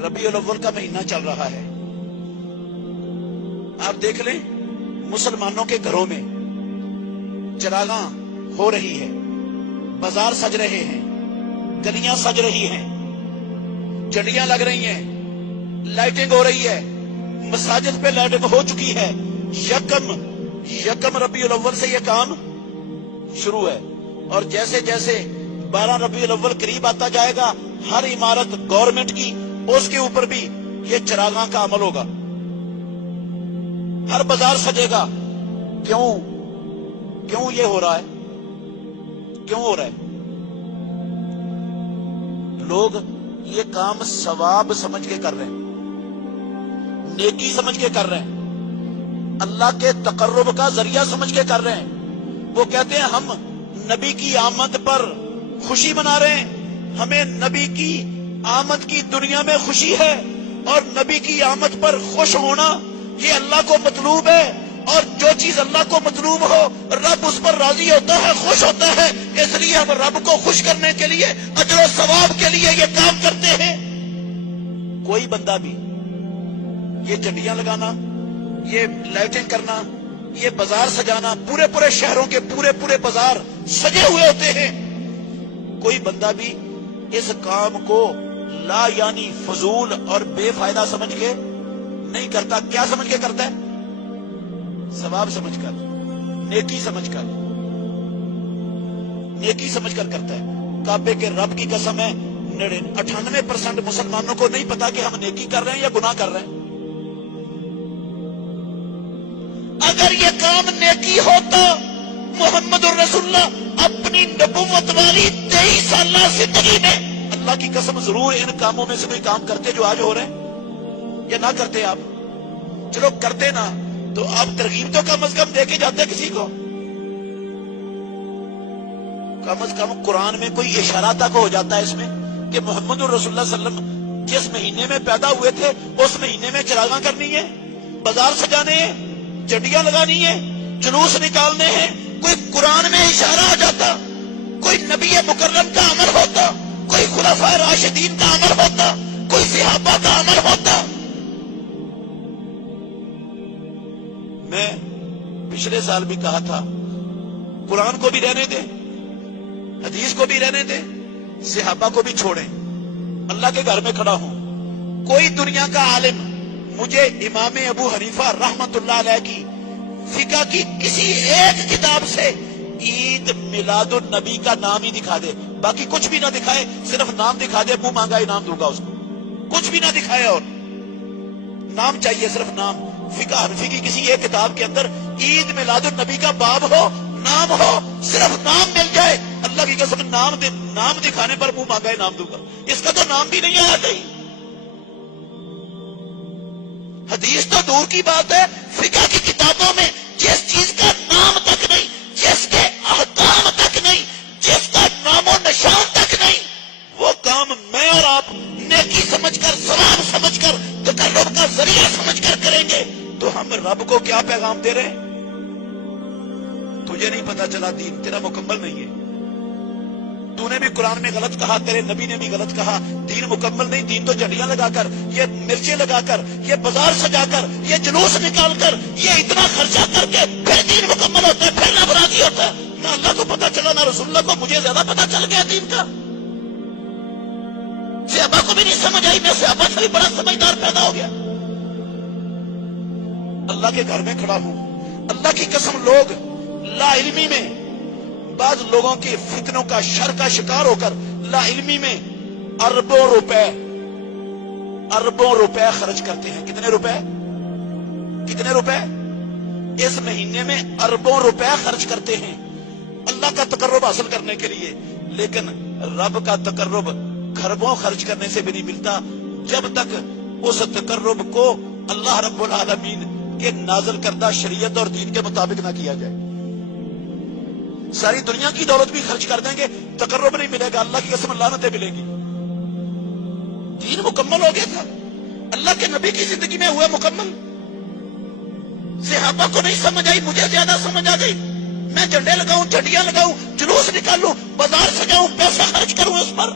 रबीउल अव्वल का महीना चल रहा है। आप देख लें, मुसलमानों के घरों में चिरागां हो रही है, बाजार सज रहे हैं, गलियां सज रही हैं, झंडियां लग रही हैं, लाइटिंग हो रही है, मसाजिद पे लाइटिंग हो चुकी है। यकम रबीउल अव्वल से यह काम शुरू है और जैसे जैसे 12 रबीउल अव्वल करीब आता जाएगा, हर इमारत गवर्नमेंट की उसके ऊपर भी ये चिरागां का अमल होगा, हर बाजार सजेगा। क्यों ये हो रहा है? क्यों हो रहा है? लोग ये काम सवाब समझ के कर रहे हैं, नेकी समझ के कर रहे हैं, अल्लाह के तकर्रुब का जरिया समझ के कर रहे हैं। वो कहते हैं हम नबी की आमद पर खुशी मना रहे हैं, हमें नबी की आमद की दुनिया में खुशी है और नबी की आमद पर खुश होना ये अल्लाह को मतलूब है। और जो चीज अल्लाह को मतलूब हो, रब उस पर राजी होता है, खुश होता है। इसलिए हम रब को खुश करने के लिए, अजर और सवाब के लिए ये काम करते हैं। कोई बंदा भी ये झंडियां लगाना, ये लाइटिंग करना, ये बाजार सजाना, पूरे शहरों के पूरे बाजार सजे हुए होते हैं, कोई बंदा भी इस काम को ला यानी फजूल और बेफायदा समझ के नहीं करता। क्या समझ के करता है? सवाब समझकर, नेकी समझकर करता है। काबे के रब की कसम है, 98% मुसलमानों को नहीं पता कि हम नेकी कर रहे हैं या गुनाह कर रहे हैं। अगर ये काम नेकी होता, मोहम्मदुर रसूलुल्लाह अपनी नबुव्वत वाली 23 साल जिंदगी में अल्लाह की कसम जरूर इन कामों में से कोई काम करते जो आज हो रहे हैं, या ना करते आप? चलो करते ना तो आप तरगीब तो कम से कम देके जाते किसी को। कम से कम कुरान में कोई इशारा तक हो जाता है इसमें कि मोहम्मदुर रसूलुल्लाह सल्लल्लाहु अलैहि वसल्लम जिस महीने में पैदा हुए थे उस महीने में चिरागां करनी है, बाजार सजाने हैं, झंडियां लगानी है, जुलूस निकालने हैं। कोई कुरान में इशारा आ जाता, कोई नबी मुकर्रम का अमल होता, कोई खुलाफा राशिदीन का अमल होता, कोई सहाबा का अमल होता। मैं पिछले साल भी कहा था, कुरान को भी रहने दे, हदीस को भी रहने दे, सहाबा को भी छोड़ें, अल्लाह के घर में खड़ा हूं। कोई दुनिया का आलिम मुझे इमाम अबू हनीफा रहमतुल्लाह अलैह की फिका की किसी एक किताब से ईद मिलादुन नबी का नाम ही दिखा दे, बाकी कुछ भी ना दिखाए, सिर्फ नाम दिखा दे, मुंह मांगा इनाम दूंगा उसको। कुछ भी ना दिखाए और नाम चाहिए, सिर्फ नाम। फिका हनफी की किसी एक किताब के अंदर ईद मिलादुन नबी का बाब हो, नाम हो, सिर्फ नाम मिल जाए, अल्लाह की कसम नाम दिखाने पर मुंह मांगा इनाम दूंगा। इसका तो नाम भी नहीं आया कहीं। हदीस तो दूर की बात है, फिका की किताबों में जिस चीज का नाम तक नहीं, जिसके अहकाम तक नहीं, जिसका नामो निशान तक नहीं, वो काम मैं और आप नेकी समझकर, सवाब समझकर, तकर्रुब का जरिया समझकर करेंगे तो हम रब को क्या पैगाम दे रहे हैं? तुझे नहीं पता चला, दीन तेरा मुकम्मल नहीं है। तूने भी कुरान में गलत कहा, तेरे नबी ने भी गलत कहा, दीन मुकम्मल नहीं। दीन तो झंडियां लगाकर, ये मिर्चें लगाकर, ये बाजार सजाकर, ये जुलूस निकालकर, ये इतना खर्चा करके फिर दीन मुकम्मल होता है, फिर ना बरादी होता है। ना अल्लाह को पता चला, ना रसूलुल्लाह को। मुझे ज्यादा पता चल गया दीन का, सहाबा को भी नहीं समझ आई, मैं सहाबा से भी बड़ा समझदार पैदा हो गया। अल्लाह के घर में खड़ा हूं, अल्लाह की कसम, लोग लाइल्मी में बाज लोगों के फितनों का, शर का शिकार होकर लाइल्मी में अरबों रुपए खर्च करते हैं। कितने रुपए? इस महीने में अरबों रुपए खर्च करते हैं अल्लाह का तकर्रुब हासिल करने के लिए। लेकिन रब का तकर्रुब खरबों खर्च करने से भी नहीं मिलता जब तक उस तकर्रुब को अल्लाह रब्बुल आलमीन के नाज़िल करदा शरीयत और दीन के मुताबिक ना किया जाए। सारी दुनिया की दौलत भी खर्च कर देंगे, तकर्रुब नहीं मिलेगा, अल्लाह की कसम लानतें मिलेंगी। दीन मुकम्मल हो गया था, अल्लाह के नबी की जिंदगी में हुआ मुकम्मल। सहाबा को नहीं समझ आई, मुझे ज्यादा समझ आ गई। मैं झंडे लगाऊं, झंडियां लगाऊं, जुलूस निकालूं, बाजार सजाऊं, पैसा खर्च करूं उस पर।